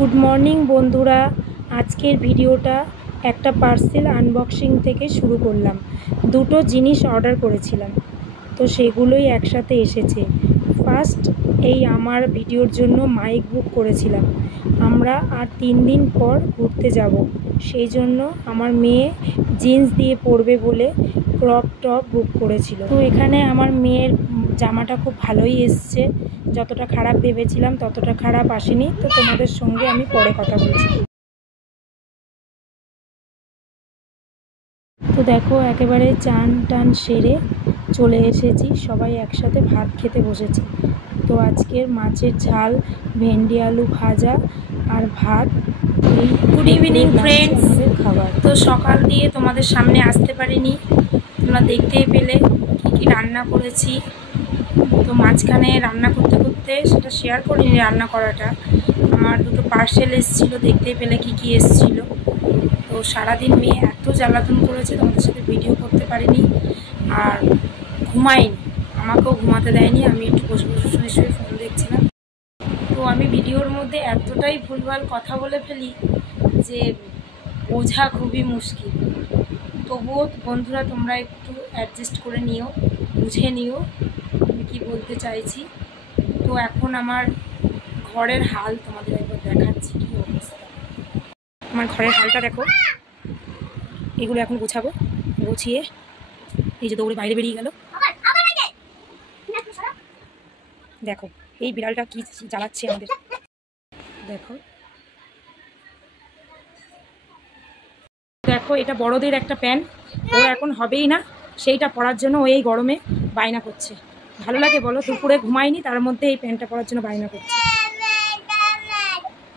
Good morning বন্ধুরা, আজকের ভিডিওটা একটা পার্সেল আনবক্সিং থেকে শুরু করলাম। দুটো জিনিস অর্ডার করেছিলাম, তো সেগুলোই একসাথে এসেছে। ফার্স্ট এই আমার ভিডিওর জন্য মাইক বুক করেছিলাম। আমরা আর 3 দিন পর ঘুরতে যাব, সেই জন্য আমার মেয়ে জিন্স দিয়ে পরবে বলে ক্রপ টপ বুক করেছিল। তো এখানে আমার মেয়ের জামাটা খুব ভালোই এসছে, যতটা খারাপ ভেবেছিলাম ততটা খারাপ আসেনি। তো তোমাদের সঙ্গে আমি পরে কথা বলছি। তো দেখো, একেবারে চান টান সেরে চলে এসেছি, সবাই একসাথে ভাত খেতে বসেছি। তো আজকের মাছের ঝাল, ভেন্ডি আলু ভাজা আর ভাত। গুড ইভিনিং ফ্রেন্ডস, আমাদের খাবার। তো সকাল দিয়ে তোমাদের সামনে আসতে পারিনি, তোমরা দেখতেই পেলে কী রান্না করেছি। তো মাঝখানে রান্না করতে করতে সেটা শেয়ার করিনি রান্না করাটা। আমার দুটো পার্সেল এসেছিলো, দেখতেই পেলে কী এসেছিলো। তো সারাদিন মেয়ে এত জ্বালাতন করেছে, তোমাদের সাথে ভিডিও করতে পারিনি আর ঘুমাইনি, আমাকেও ঘুমাতে দেয়নি। আমি একটু বসে বসে শুয়ে শুয়ে ফোন দেখছিলাম। তো আমি ভিডিওর মধ্যে এতটাই ভুলভাল কথা বলে ফেলি যে বোঝা খুবই মুশকিল। তবুও বন্ধুরা তোমরা একটু অ্যাডজাস্ট করে নিও, বুঝে নিও আমি কী বলতে চাইছি। তো এখন আমার ঘরের হাল তোমাদের একবার দেখাচ্ছি কী অবস্থা। আমার ঘরের হালটা দেখো, এগুলো এখন গোছাবো, গুছিয়ে এই যে দৌড়ে বাইরে বেরিয়ে গেল। দেখো এই বিড়ালটা কি জ্বালাচ্ছে আমাদের, দেখো দেখো এটা বড়দের একটা প্যান্ট, ওর এখন হবেই না, সেইটা পরার জন্য ও এই গরমে বায়না করছে। ভালো লাগে বলো? দুপুরে ঘুমায়নি, তার মধ্যে এই প্যান্টটা পরার জন্য বায়না করছে।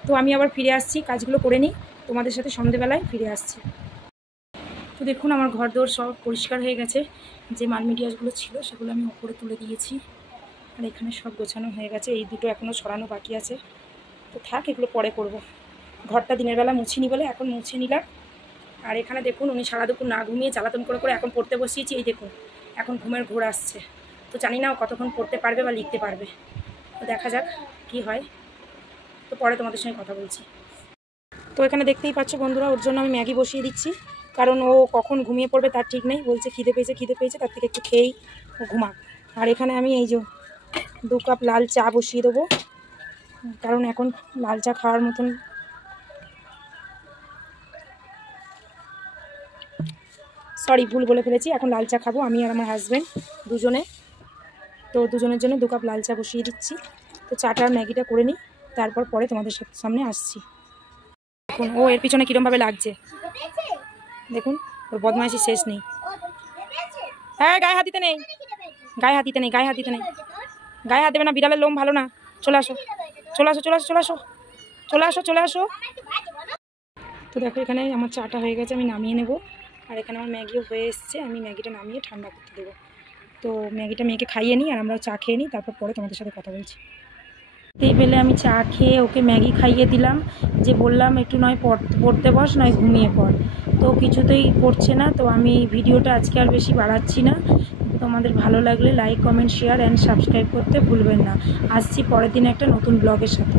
তো আমি আবার ফিরে আসছি, কাজগুলো করে নিই, তোমাদের সাথে সন্ধ্যেবেলায় ফিরে আসছি। তো দেখুন আমার ঘর দোর সব পরিষ্কার হয়ে গেছে, যে মাল মিডিয়াসগুলো ছিল সেগুলো আমি ওপরে তুলে দিয়েছি, আর এখানে সব গোছানো হয়ে গেছে। এই দুটো এখনও সরানো বাকি আছে, তো থাক, এগুলো পরে করব। ঘরটা দিনের বেলা মুছিনি বলে এখন মুছে নিলাম। আর এখানে দেখুন উনি সারা দুপুর না ঘুমিয়ে জ্বালাতন করে করে এখন পড়তে বসিয়েছি। এই দেখুন এখন ঘুমের ঘোর আসছে, তো জানি না ও কতক্ষণ পড়তে পারবে বা লিখতে পারবে। তো দেখা যাক কি হয়, তো পরে তোমাদের সঙ্গে কথা বলছি। তো এখানে দেখতেই পাচ্ছ বন্ধুরা, ওর জন্য আমি ম্যাগি বসিয়ে দিচ্ছি, কারণ ও কখন ঘুমিয়ে পড়বে তার ঠিক নেই। বলছে খিদে পেয়েছে, তার থেকে একটু খেয়েই ঘুমাক। আর এখানে আমি এই যে 2 কাপ লাল চা বসিয়ে দেবো, কারণ এখন লাল চা খাওয়ার মতন ভুল বলে ফেলেছি। এখন লাল চা খাবো আমি আর আমার হাজব্যান্ড দুজনে। তো দুজনের জন্য 2 কাপ লাল চা বসিয়ে দিচ্ছি। তো চাটা আর ম্যাগিটা করে নিই, তারপর পরে তোমাদের সামনে আসছি। দেখুন ও এর পিছনে কীরমভাবে লাগছে, দেখুন ওর বদমাইশি শেষ নেই। হ্যাঁ গায়ে হাত দিতে নেই, গায়ে হাত দেবে না, বিড়ালের লোম ভালো না। চলে আসো। তো দেখো এখানে আমার চাটা হয়ে গেছে, আমি নামিয়ে নেব। আর এখানে আমার ম্যাগিও হয়ে এসছে, আমি ম্যাগিটা নামিয়ে ঠান্ডা করতে দেবো। তো ম্যাগিটা মেয়েকে খাইয়ে নিই আর আমরাও চা খেয়ে নিই, তারপর পরে তোমাদের সাথে কথা বলছি। এই বেলে আমি চা খেয়ে ওকে ম্যাগি খাইয়ে দিলাম, যে বললাম একটু নয় পড়তে বস, নয় ঘুমিয়ে পড়। তো কিছুতেই পড়ছে না। তো আমি ভিডিওটা আজকে আর বেশি বাড়াচ্ছি না। তোমাদের ভালো লাগলে like, comment, share and subscribe করতে ভুলবেন না। আসছি পরের দিন একটা নতুন ব্লগের সাথে।